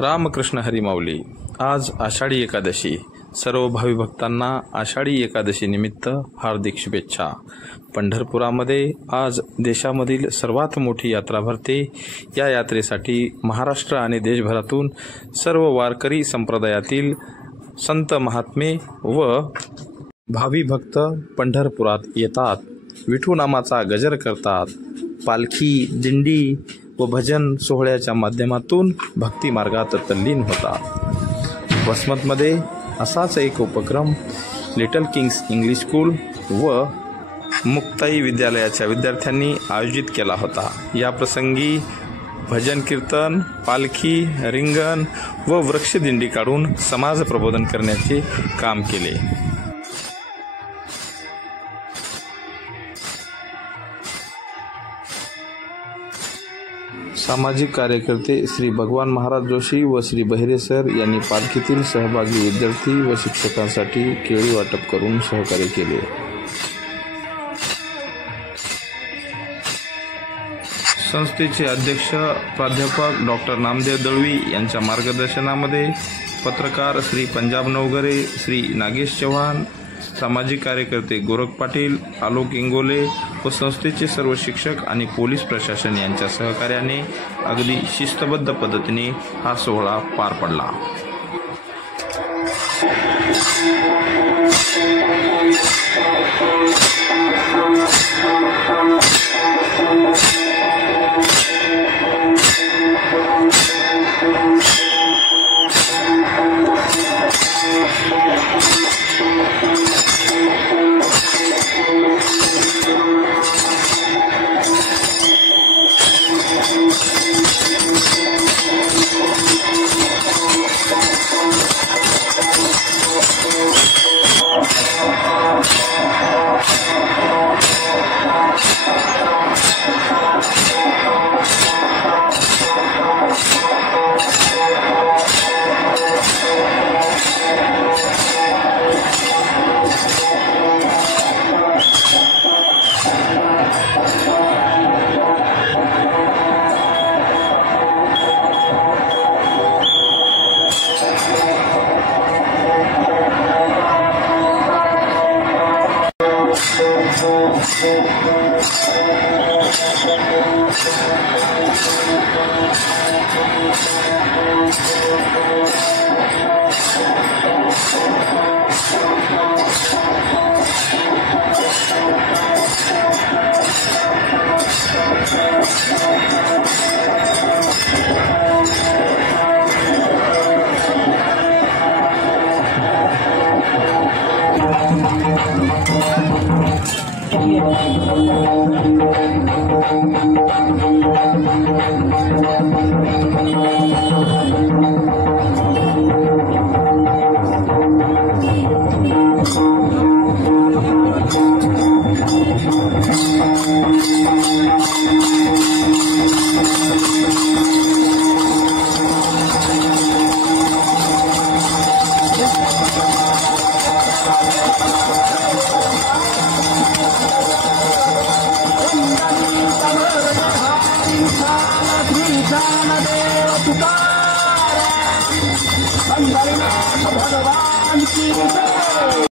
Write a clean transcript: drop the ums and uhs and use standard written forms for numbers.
रामकृष्ण हरी माऊली. आज आषाढी एकादशी. सर्व भावी भक्तांना आषाढी एकादशी निमित्त हार्दिक शुभेच्छा. पंढरपुरामध्ये आज देशामधील सर्वात मोठी यात्रा भरते. या यात्रेसाठी महाराष्ट्र आणि देशभरातून सर्व वारकरी संप्रदायातील संत महात्मे व भावी भक्त पंढरपुरात येतात. विठू नामाचा गजर करतात. पालखी, दिंडी व भजन सोहळ्याच्या माध्यमातून भक्ती मार्गात तल्लीन होतात. वसमतमध्ये असाच एक उपक्रम लिटल किंग्स इंग्लिश स्कूल व मुक्ताई विद्यालयाच्या विद्यार्थ्यांनी आयोजित केला होता. या प्रसंगी भजन कीर्तन, पालखी, रिंगण व वृक्षदिंडी काढून समाज प्रबोधन करण्याचे काम केले. सामाजिक कार्यकर्ते श्री भगवान महाराज जोशी व श्री बहिरे सर यांनी पालखीतील सहभागी विद्यार्थी व शिक्षकांसाठी केळी वाटप करून सहकार्य केले. संस्थेचे अध्यक्ष प्राध्यापक डॉक्टर नामदेव दळवी यांच्या मार्गदर्शनामध्ये पत्रकार श्री पंजाब नवघरे, श्री नागेश चव्हाण, सामाजिक कार्यकर्ते गोरख पाटील, आलोक इंगोले व संस्थेचे सर्व शिक्षक आणि पोलीस प्रशासन यांच्या सहकार्याने अगदी शिस्तबद्ध पद्धतीने हा सोहळा पार पडला. भगवान की